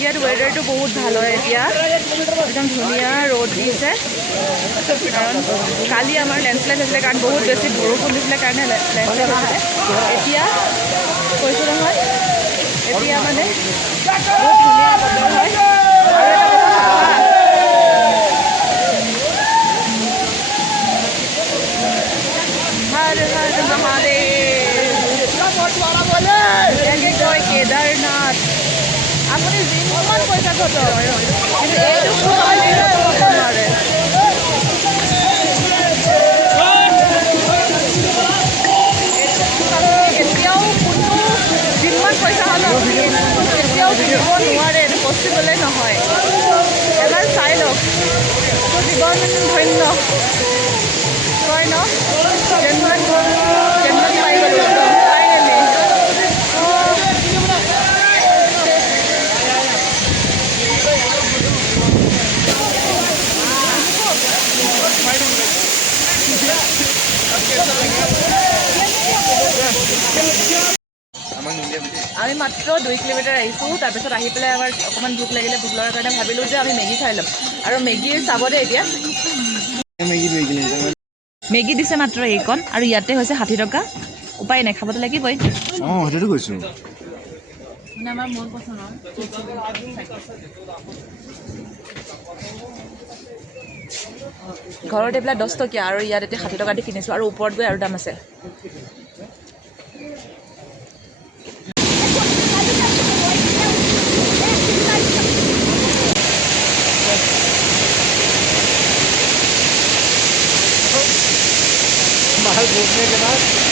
ইয়াত ৱেডাৰটো বহুত ভাল হয় এতিয়া একদম ধুনীয়া ৰ'দ দিছে কাৰণ কালি আমাৰ লেণ্ডশ্লাইড হৈছিলে কাৰণ বহুত বেছি বৰষুণ দিছিলে কাৰণে লেণ্ডশ্লাইড হৈছিলে এতিয়া কৈছোঁ নহয় এতিয়া মানে বহুত ধুনীয়া বতৰ হয় আৰু এটা কথা চাবা हर हर महादेव याके कय केदारनाथ আপুনি যিমান পইচা খৰচ কিন্তু এইটো নোৱাৰে কেতিয়াও কোনো যিমান পইচা হ'লেও আপুনি কেতিয়াও কিনিব নোৱাৰে এইটো পচিবলে নহয় এবাৰ চাই লওক জীৱন ধন্য কয় ন জন্মত পাই গ'লো একদম ফাইনেলি আমি মাত্ৰ 2 কিলোমিটাৰ আহিছোঁ তাৰপিছত আহি পেলাই আমাৰ অকণমান ভোক লাগিলে ভোক লগাৰ কাৰণে ভাবিলোঁ যে আমি মেগী খাই ল'ম আৰু মেগীৰ চাব দে এতিয়া মেগী দিছে মাত্ৰ এইকণ আৰু ইয়াতে হৈছে 60 টকা উপায় নাই খাবতো লাগিবই সেইটোতো কৈছোঁ মানে আমাৰ মন পচন্দৰ ঘৰত এইবিলাক 10 টকীয়া আৰু ইয়াত এতিয়া 60 টকা দি কিনিছোঁ আৰু ওপৰত গৈ আৰু দাম আছে महल घूमने के बाद